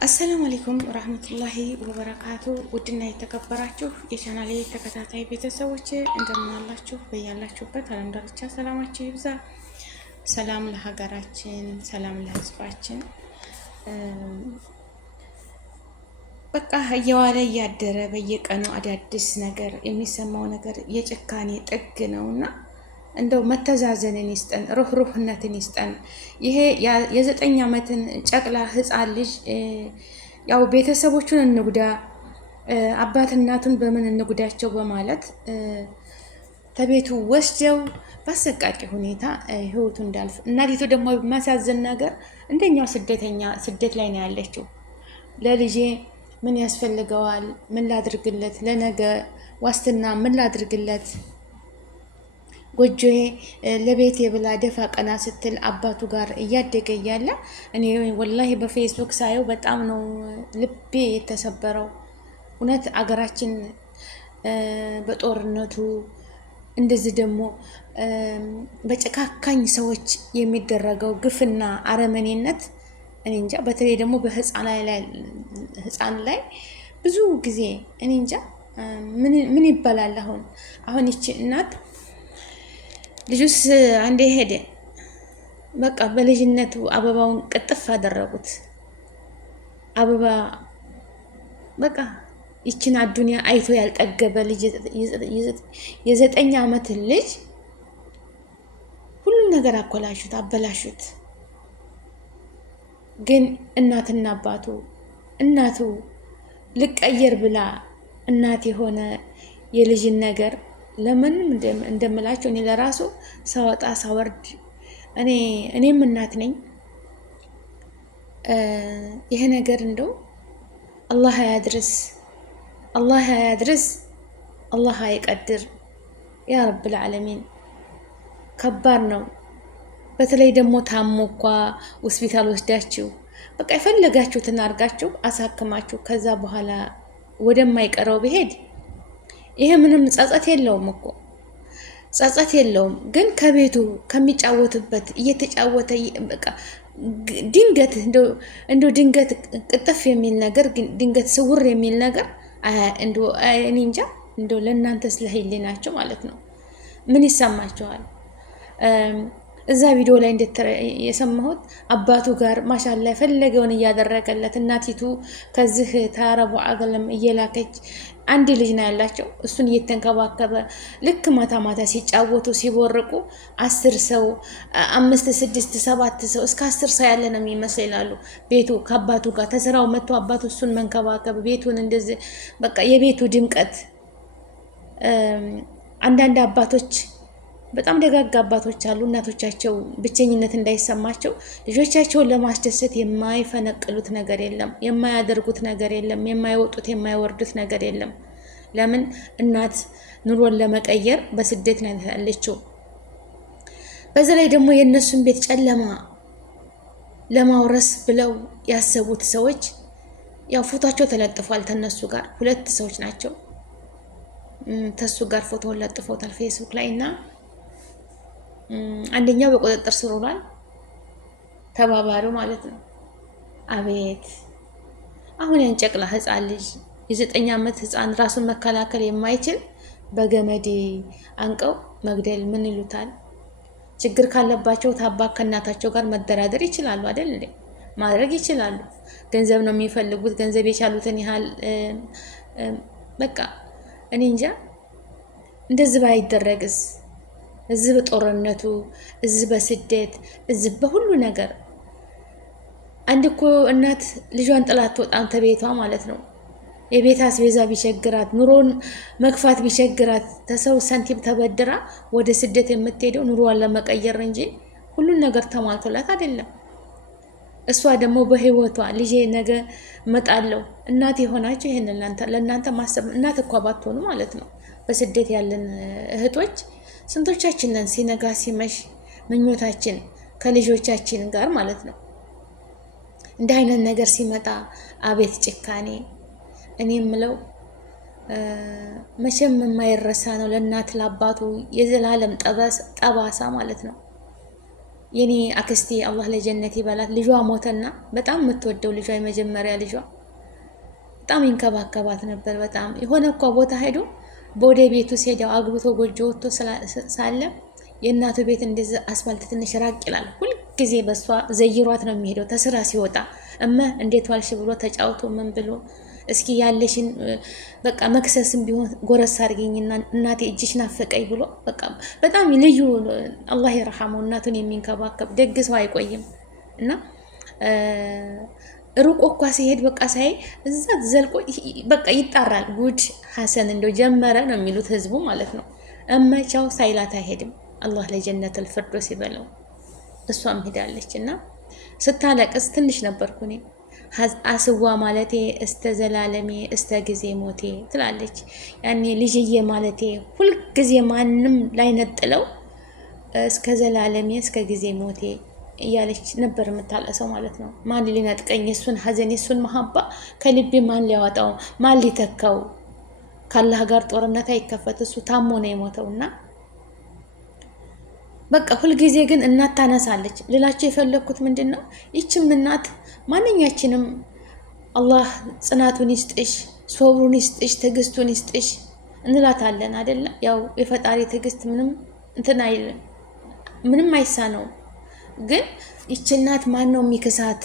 አሰላሙ አለይኩም ወራህመቱላሂ ወበረካቱ። ውድና የተከበራችሁ የቻናሌ ተከታታይ ቤተሰቦች እንደምን አላችሁ? በያላችሁበት ዓለም ዳርቻ ሰላማችሁ ይብዛ። ሰላም ለሀገራችን፣ ሰላም ለሕዝባችን። በቃ እየዋለ እያደረ በየቀኑ አዳዲስ ነገር የሚሰማው ነገር የጭካኔ ጥግ ነውና እንደው መተዛዘንን ይስጠን፣ ሩህሩህነትን ይስጠን። ይሄ የ9 ዓመትን ጨቅላ ህፃን ልጅ ያው ቤተሰቦቹን እንጉዳ አባት እናቱን በምን እንጉዳቸው በማለት ተቤቱ ወስደው በአሰቃቂ ሁኔታ ህይወቱ እንዳልፍ፣ እናቲቱ ደግሞ በማሳዘን ነገር እንደኛው ስደተኛ ስደት ላይ ነው ያለችው። ለልጄ ምን ያስፈልገዋል? ምን ላድርግለት? ለነገ ዋስትና ምን ላድርግለት? ጎጆዬ ለቤት የብላ ደፋ ቀና ስትል አባቱ ጋር እያደገ እያለ እኔ ወላሂ በፌስቡክ ሳየው በጣም ነው ልቤ የተሰበረው። እውነት አገራችን በጦርነቱ እንደዚህ ደግሞ በጨካካኝ ሰዎች የሚደረገው ግፍና አረመኔነት እኔ እንጃ። በተለይ ደግሞ በህፃን ላይ ብዙ ጊዜ እኔ እንጃ ምን ይባላል። አሁን ይቺ እናት ልጁስ አንዴ ሄደ፣ በቃ በልጅነቱ አበባውን ቅጥፍ አደረጉት። አበባ በቃ ይችን አዱንያ አይቶ ያልጠገበ ልጅ የ9 ዓመት ልጅ ሁሉም ነገር አኮላሹት፣ አበላሹት። ግን እናትና አባቱ እናቱ ልቀየር ብላ እናት የሆነ የልጅን ነገር ለምንም እንደምላቸው እኔ ለራሱ ሳወጣ ሳወርድ እኔም እናት ነኝ። ይሄ ነገር እንደው አላህ ያድርስ፣ አላህ ያድርስ፣ አላህ አይቀድር ያ ረብል ዓለሚን። ከባድ ነው። በተለይ ደግሞ ታሞ እንኳ ሆስፒታል ወስዳችሁ በቃ የፈለጋችሁትን አድርጋችሁ አሳክማችሁ ከዛ በኋላ ወደማይቀረው ብሄድ ይሄ ምንም ጸጸት የለውም እኮ ጸጸት የለውም። ግን ከቤቱ ከሚጫወትበት እየተጫወተ በቃ ድንገት እንደው ድንገት ቅጥፍ የሚል ነገር ድንገት ስውር የሚል ነገር እንደው እኔ እንጃ። እንደው ለእናንተ ስለህሊናችሁ ማለት ነው ምን ይሰማችኋል? እዛ ቪዲዮ ላይ የሰማሁት አባቱ ጋር ማሻላ የፈለገውን እያደረገለት፣ እናቲቱ ከዚህ ተአረቡ አገለም እየላከች አንድ ልጅ ነው ያላቸው። እሱን እየተንከባከበ ልክ ማታ ማታ ሲጫወቱ ሲቦርቁ 10 ሰው 5 6 7 ሰው እስከ 10 ሰው ያለ ነው የሚመስል ይላሉ። ቤቱ ከአባቱ ጋር ተስራው መጥቶ አባቱ እሱን መንከባከብ ቤቱን እንደዚህ በቃ የቤቱ ድምቀት። አንዳንድ አባቶች በጣም ደጋጋ አባቶች አሉ። እናቶቻቸው ብቸኝነት እንዳይሰማቸው ልጆቻቸውን ለማስደሰት የማይፈነቅሉት ነገር የለም፣ የማያደርጉት ነገር የለም፣ የማይወጡት የማይወርዱት ነገር የለም። ለምን? እናት ኑሮን ለመቀየር በስደት ነው ያለችው። በዛ ላይ ደግሞ የእነሱን ቤት ጨለማ ለማውረስ ብለው ያሰቡት ሰዎች ያው ፎቶቸው ተለጥፏል። ተነሱ ጋር 2 ሰዎች ናቸው። ተሱ ጋር ፎቶውን ለጥፎታል ፌስቡክ ላይ እና አንደኛው በቁጥጥር ስር ውሏል፣ ተባባሪው ማለት ነው። አቤት አሁን ያን ጨቅላ ህፃን ልጅ የ9 ዓመት ህፃን ራሱን መከላከል የማይችል በገመድ አንቀው መግደል ምን ይሉታል? ችግር ካለባቸው ታባክ ከእናታቸው ጋር መደራደር ይችላሉ አይደል እንዴ? ማድረግ ይችላሉ። ገንዘብ ነው የሚፈልጉት። ገንዘብ የቻሉትን ያህል በቃ እኔ እንጃ። እንደዚህ ባይደረግስ? እዚህ በጦርነቱ እዚህ በስደት እዚህ በሁሉ ነገር አንድ እኮ እናት ልጇን ጥላት ወጣም ተቤቷ ማለት ነው። የቤት አስቤዛ ቢቸግራት ኑሮን መግፋት ቢቸግራት ተሰው ሳንቲም ተበድራ ወደ ስደት የምትሄደው ኑሮዋን ለመቀየር እንጂ ሁሉን ነገር ተሟልቶላት አይደለም። እሷ ደግሞ በህይወቷ ልጄ ነገ እመጣለሁ እናት የሆናችሁ ይሄን ለእናንተ ማሰብ እናት እኮ ባትሆኑ ማለት ነው። በስደት ያለን እህቶች ስንቶቻችን ነን ሲነጋ ሲመሽ ምኞታችን ከልጆቻችን ጋር ማለት ነው። እንዲህ አይነት ነገር ሲመጣ አቤት ጭካኔ! እኔ የምለው መቼም የማይረሳ ነው ለእናት ለአባቱ የዘላለም ጠባሳ ማለት ነው። የኔ አክስቴ አላህ ለጀነት ይበላት ልጇ ሞተና በጣም የምትወደው ልጇ የመጀመሪያ ልጇ በጣም ይንከባከባት ነበር። በጣም የሆነ እኮ ቦታ ሄዶ በወደ ቤቱ ሲሄደው አግብቶ ጎጆ ወጥቶ ሳለ የእናቱ ቤት እንደዚህ አስፋልት ትንሽ ራቅ ይላል። ሁልጊዜ በሷ ዘይሯት ነው የሚሄደው። ተስራ ሲወጣ እንዴት ዋልሽ ብሎ ተጫውቶ ምን ብሎ እስኪ ያለሽን በቃ መክሰስም ቢሆን ጎረስ አድርገኝና እናቴ እጅሽ ናፈቀኝ ብሎ በቃ በጣም ልዩ አላህ ይርሐመው እናቱን የሚንከባከብ ደግ ሰው አይቆይም። እና ሩቆ እኳ ሲሄድ በቃ ሳይ እዛ ዘልቆ በቃ ይጣራል። ጉድ ሐሰን እንደው ጀመረ ነው የሚሉት ህዝቡ ማለት ነው። እመቻው ሳይላት አይሄድም። አላህ ለጀነት الفردوስ ይበለው። እሷም ሄዳለች እና ስታለቅስ ትንሽ ነበርኩ እኔ አስዋ ማለቴ እስተ ዘላለሜ እስተ ጊዜ ሞቴ ትላለች። ያኔ ልጅዬ ማለቴ ሁልጊዜ ማንም ላይ ነጥለው እስከ ዘላለሜ እስከ ጊዜ ሞቴ እያለች ነበር የምታለሰው ማለት ነው። ማን ሊነጥቀኝ የሱን ሐዘን የሱን መሐባ ከልቤ ማን ሊያወጣው ማን ሊተካው? ካላህ ጋር ጦርነት አይከፈት። እሱ ታሞ ነው የሞተውና በቃ ሁልጊዜ ግን እናት ታነሳለች። ልላችሁ የፈለኩት ምንድነው ይችም እናት ማንኛችንም አላህ ጽናቱን ይስጥሽ፣ ሶብሩን ይስጥሽ፣ ትዕግስቱን ይስጥሽ እንላታለን አይደለ? ያው የፈጣሪ ትዕግስት ምንም እንትን አይልም፣ ምንም አይሳነው። ግን ይች እናት ማነው የሚክሳት?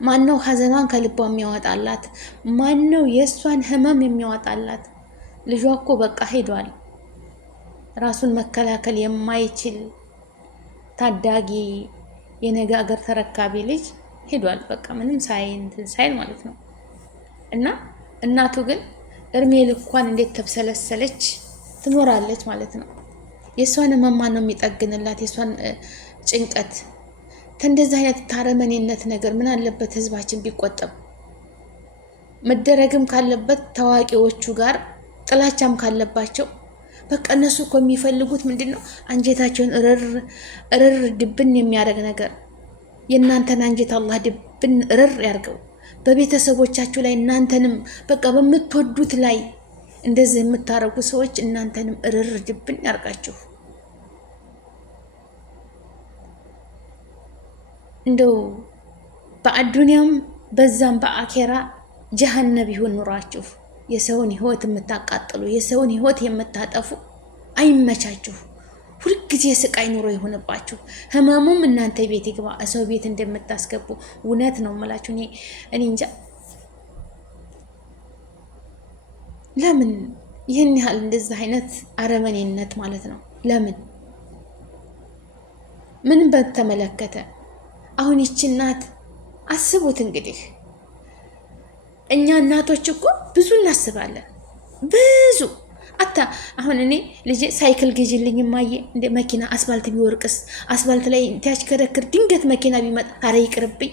ማነው ሐዘኗን ከልቧ የሚያወጣላት? ማነው የእሷን ህመም የሚያወጣላት? ልጇ እኮ በቃ ሄዷል። ራሱን መከላከል የማይችል ታዳጊ የነገ አገር ተረካቢ ልጅ ሄዷል። በቃ ምንም ሳይል ማለት ነው። እና እናቱ ግን እድሜ ልኳን እንዴት ተብሰለሰለች ትኖራለች ማለት ነው። የእሷን ማን ነው የሚጠግንላት? የእሷን ጭንቀት እንደዚህ አይነት ታረመኔነት ነገር ምን አለበት ህዝባችን ቢቆጠብ? መደረግም ካለበት ታዋቂዎቹ ጋር ጥላቻም ካለባቸው በቃ እነሱ እኮ የሚፈልጉት ምንድነው? አንጀታቸውን እርር ድብን የሚያደርግ ነገር። የእናንተን አንጀት አላህ ድብን እርር ያርገው። በቤተሰቦቻችሁ ላይ እናንተንም በቃ በምትወዱት ላይ እንደዚህ የምታረጉ ሰዎች እናንተንም እርር ድብን ያርጋችሁ። እንደው በአዱንያም በዛም በአኬራ ጀሃነብ ይሁን ኑራችሁ። የሰውን ህይወት የምታቃጥሉ የሰውን ህይወት የምታጠፉ አይመቻችሁ። ሁልጊዜ ስቃይ ኑሮ ይሆንባችሁ። ህመሙም እናንተ ቤት ይግባ። ሰው ቤት እንደምታስገቡ እውነት ነው የምላችሁ። እኔ እንጃ ለምን ይህን ያህል እንደዚህ አይነት አረመኔነት ማለት ነው? ለምን ምንም በተመለከተ አሁን ይቺ እናት አስቡት እንግዲህ እኛ እናቶች እኮ ብዙ እናስባለን። ብዙ አሁን እኔ ልጄ ሳይክል ግዢልኝ ማየ እንደ መኪና አስፋልት ቢወርቅስ? አስፋልት ላይ እንቲያሽከረክር ድንገት መኪና ቢመጣ አረ ይቅርብኝ፣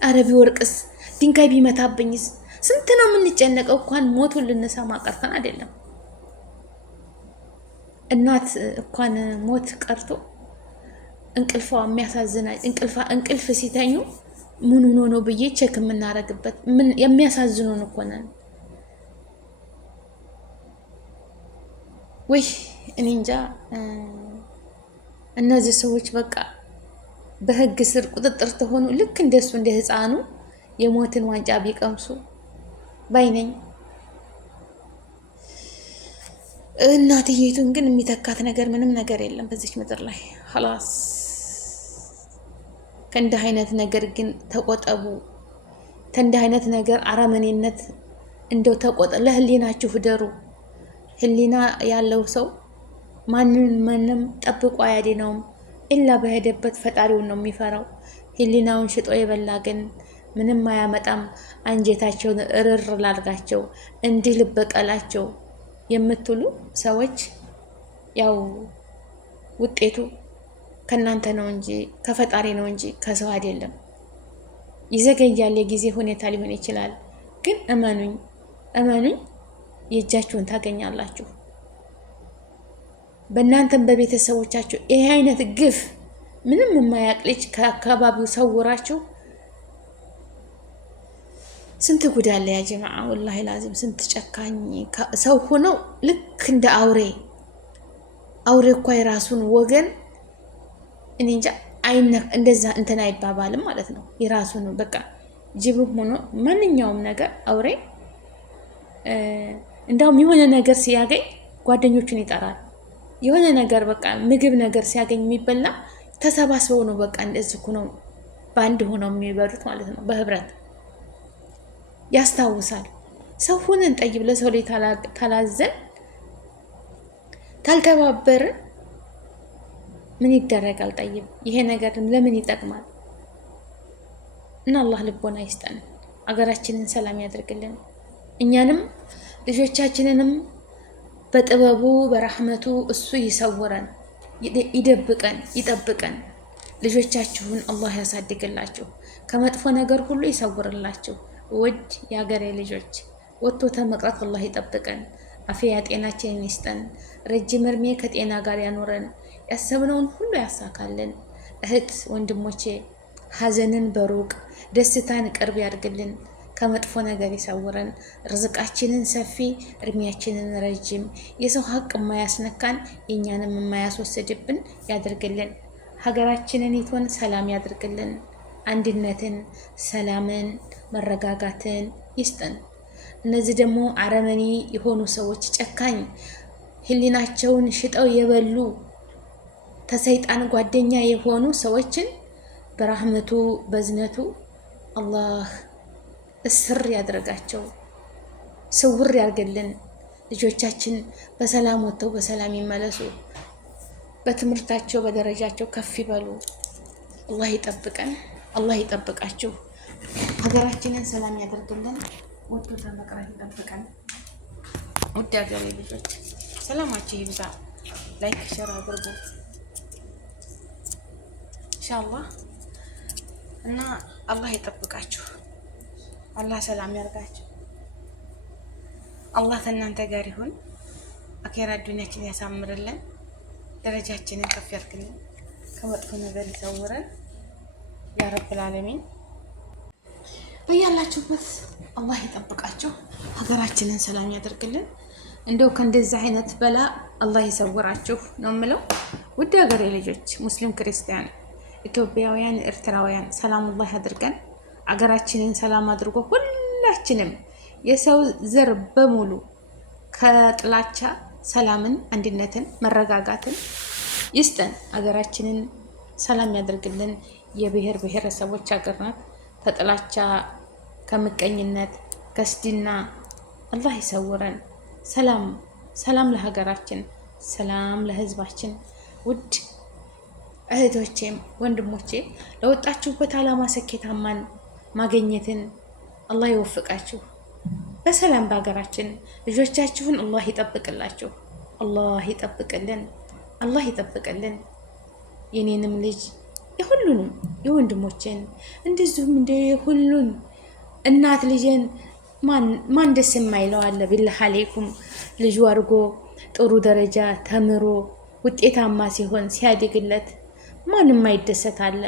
አረ ቢወርቅስ፣ ድንጋይ ቢመታብኝስ? ስንት ነው የምንጨነቀው። እንኳን ሞቱን ልንሰማ ቀርተን አይደለም። እናት እንኳን ሞት ቀርቶ እንቅልፏ የሚያሳዝናል። እንቅልፍ ሲተኙ ምን ሆኖ ነው ብዬ ቼክ የምናረግበት ምን የሚያሳዝኑን እኮ ነን። ወይ እኔ እንጃ። እነዚህ ሰዎች በቃ በህግ ስር ቁጥጥር ተሆኑ ልክ እንደሱ እንደ ህፃኑ የሞትን ዋንጫ ቢቀምሱ ባይነኝ። እናትዬቱን ግን የሚተካት ነገር ምንም ነገር የለም በዚች ምድር ላይ خلاص። ከእንዲህ አይነት ነገር ግን ተቆጠቡ። ከእንዲህ አይነት ነገር አረመኔነት እንደው ለህሊናችሁ ፍደሩ። ህሊና ያለው ሰው ማንም ጠብቆ አያድነውም። ኢላ በሄደበት ፈጣሪውን ነው የሚፈራው። ህሊናውን ሽጦ የበላ ግን ምንም አያመጣም። አንጀታቸውን እርር ላድርጋቸው እንዲህ ልበቀላቸው የምትሉ ሰዎች ያው ውጤቱ ከናንተ ነው እንጂ ከፈጣሪ ነው እንጂ ከሰው አይደለም። ይዘገያል፣ የጊዜ ሁኔታ ሊሆን ይችላል። ግን እመኑኝ የእጃችሁን ታገኛላችሁ። በእናንተም በቤተሰቦቻችሁ ይሄ አይነት ግፍ ምንም የማያውቅ ልጅ ከአካባቢው ሰውራችሁ ስንት ጉዳለ ያ ጀማዓ። ወላሂ ላዚም ስንት ጨካኝ ሰው ሆነው ልክ እንደ አውሬ እኮ የራሱን ወገን እኔ እንጃ እንደዛ እንትን አይባባልም ማለት ነው። የራሱ ነው በቃ። ጅብም ሆኖ ማንኛውም ነገር አውሬ እንዳውም የሆነ ነገር ሲያገኝ ጓደኞቹን ይጠራል። የሆነ ነገር በቃ ምግብ ነገር ሲያገኝ የሚበላ ተሰባስበው ነው በቃ እንደዚህ ነው በአንድ ሆነው የሚበሉት ማለት ነው። በህብረት ያስታውሳል። ሰው ሁነን ጠይብ ለሰው ላይ ታላዘን ታልተባበርን ምን ይደረጋል? ጠይብ ይሄ ነገር ለምን ይጠቅማል? እና አላህ ልቦና ይስጠን፣ አገራችንን ሰላም ያደርግልን፣ እኛንም ልጆቻችንንም በጥበቡ በረህመቱ እሱ ይሰውረን፣ ይደብቀን፣ ይጠብቀን። ልጆቻችሁን አላህ ያሳድግላችሁ፣ ከመጥፎ ነገር ሁሉ ይሰውርላችሁ። ውድ የሀገሬ ልጆች ወጥቶ ተመቅረት አላህ ይጠብቀን፣ አፍያ ጤናችንን ይስጠን፣ ረጅም እድሜ ከጤና ጋር ያኖረን፣ ያሰብነውን ሁሉ ያሳካልን። እህት ወንድሞቼ ሀዘንን በሩቅ ደስታን ቅርብ ያድርግልን፣ ከመጥፎ ነገር ይሰውረን፣ ርዝቃችንን ሰፊ እድሜያችንን ረጅም፣ የሰው ሀቅ የማያስነካን የእኛንም የማያስወስድብን ያድርግልን። ሀገራችንን ይቶን ሰላም ያድርግልን። አንድነትን፣ ሰላምን፣ መረጋጋትን ይስጠን። እነዚህ ደግሞ አረመኔ የሆኑ ሰዎች ጨካኝ ህሊናቸውን ሽጠው የበሉ ተሰይጣን ጓደኛ የሆኑ ሰዎችን በረህመቱ በዝነቱ አላህ እስር ያድርጋቸው፣ ስውር ያርግልን። ልጆቻችን በሰላም ወጥተው በሰላም ይመለሱ፣ በትምህርታቸው በደረጃቸው ከፍ ይበሉ። አላህ ይጠብቀን፣ አላህ ይጠብቃችሁ። ሀገራችንን ሰላም ያደርግልን፣ ወጥቶ ተመቅረት ይጠብቀን። ውድ ሀገሬ ልጆች ሰላማችሁ ይብዛ። ላይክ ሸር አድርጉ ኢንሻአላህ እና አላህ ይጠብቃችሁ። አላህ ሰላም ያርጋችሁ። አላህ ከእናንተ ጋር ይሁን። አኼራ ዱንያችን ያሳምርልን፣ ደረጃችንን ከፍ ያርግልን፣ ከመጥፎ ነገር ይሰውረን ያ ረብል ዓለሚን። በያላችሁበት አላህ ይጠብቃችሁ፣ ሀገራችንን ሰላም ያደርግልን። እንደው ከእንደዚህ አይነት በላ አላህ ይሰውራችሁ ነው የምለው። ውድ ሀገሬ ልጆች ሙስሊም ክርስቲያን፣ ኢትዮጵያውያን፣ ኤርትራውያን ሰላም አላህ ያድርገን። አገራችንን ሰላም አድርጎ ሁላችንም የሰው ዘር በሙሉ ከጥላቻ ሰላምን፣ አንድነትን፣ መረጋጋትን ይስጠን። አገራችንን ሰላም ያደርግልን። የብሔር ብሔረሰቦች ሀገር ናት። ከጥላቻ ከምቀኝነት ከስድና አላህ ይሰውረን። ሰላም ሰላም ለሀገራችን፣ ሰላም ለህዝባችን። ውድ እህቶቼም ወንድሞቼ ለወጣችሁበት ዓላማ ስኬታማን ማግኘትን አላህ ይወፍቃችሁ። በሰላም በሀገራችን ልጆቻችሁን አላህ ይጠብቅላችሁ። አላህ ይጠብቅልን፣ አላህ ይጠብቅልን። የኔንም ልጅ የሁሉንም የወንድሞቼን እንደዚሁም እንደ ሁሉን እናት ልጅን ማን ደስ የማይለው አለ? ቢላህ አለይኩም ልጁ አድርጎ ጥሩ ደረጃ ተምሮ ውጤታማ ሲሆን ሲያድግለት ማንም ማይደሰት አለ?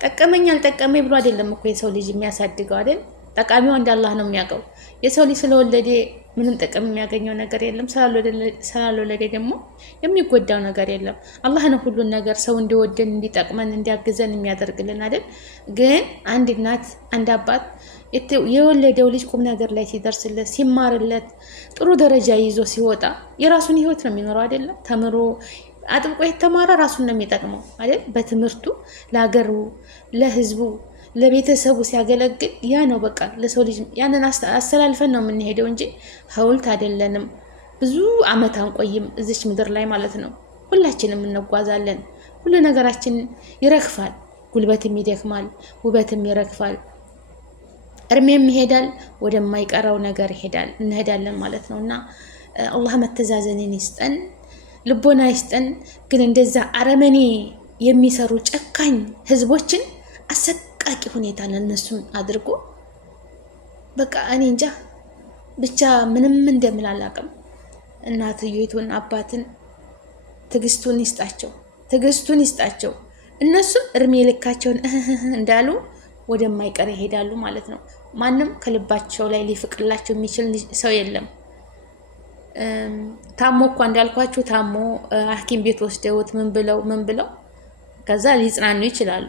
ጠቀመኝ አልጠቀመኝ ብሎ አይደለም እኮ የሰው ልጅ የሚያሳድገው አይደል? ጠቃሚው እንደ አላህ ነው የሚያውቀው። የሰው ልጅ ስለወለደ ምንም ጥቅም የሚያገኘው ነገር የለም። ስላልወለደ ደግሞ የሚጎዳው ነገር የለም። አላህ ነው ሁሉን ነገር ሰው እንዲወደን እንዲጠቅመን እንዲያግዘን የሚያደርግልን አይደል? ግን አንድ እናት አንድ አባት የወለደው ልጅ ቁም ነገር ላይ ሲደርስለት ሲማርለት ጥሩ ደረጃ ይዞ ሲወጣ የራሱን ህይወት ነው የሚኖረው አይደለም? ተምሮ አጥብቆ የተማረ ራሱን ነው የሚጠቅመው አይደል? በትምህርቱ ለሀገሩ፣ ለህዝቡ፣ ለቤተሰቡ ሲያገለግል ያ ነው በቃ ለሰው ልጅ ያንን አስተላልፈን ነው የምንሄደው እንጂ ሀውልት አይደለንም። ብዙ አመት አንቆይም እዚች ምድር ላይ ማለት ነው። ሁላችንም እንጓዛለን። ሁሉ ነገራችን ይረግፋል። ጉልበትም ይደክማል፣ ውበትም ይረግፋል፣ እርሜም ይሄዳል፣ ወደማይቀረው ነገር እንሄዳለን ማለት ነው። እና አላህ መተዛዘንን ይስጠን፣ ልቦና ይስጠን። ግን እንደዛ አረመኔ የሚሰሩ ጨካኝ ህዝቦችን አሰቃቂ ሁኔታ ለነሱም አድርጎ በቃ እኔ እንጃ ብቻ ምንም እንደምል አላውቅም። እናትየቱን አባትን ትዕግስቱን ይስጣቸው፣ ትዕግስቱን ይስጣቸው። እነሱም እርሜ ልካቸውን እንዳሉ ወደማይቀር ይሄዳሉ ማለት ነው። ማንም ከልባቸው ላይ ሊፍቅላቸው የሚችል ሰው የለም። ታሞ እኮ እንዳልኳችሁ ታሞ ሐኪም ቤት ወስደውት ምን ብለው ከዛ ሊጽናኑ ይችላሉ።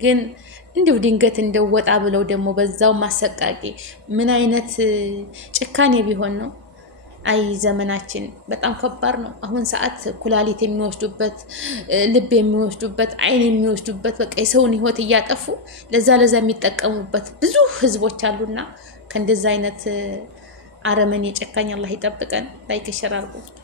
ግን እንዲሁ ድንገት እንደወጣ ብለው ደግሞ በዛው ማሰቃቂ ምን አይነት ጭካኔ ቢሆን ነው? አይ ዘመናችን በጣም ከባድ ነው። አሁን ሰዓት ኩላሊት የሚወስዱበት፣ ልብ የሚወስዱበት፣ አይን የሚወስዱበት በቃ የሰውን ህይወት እያጠፉ ለዛ የሚጠቀሙበት ብዙ ህዝቦች አሉና ከእንደዛ አይነት አረመኔ ጨካኝ አላህ ይጠብቀን። ላይክ ሸር አድርጉ።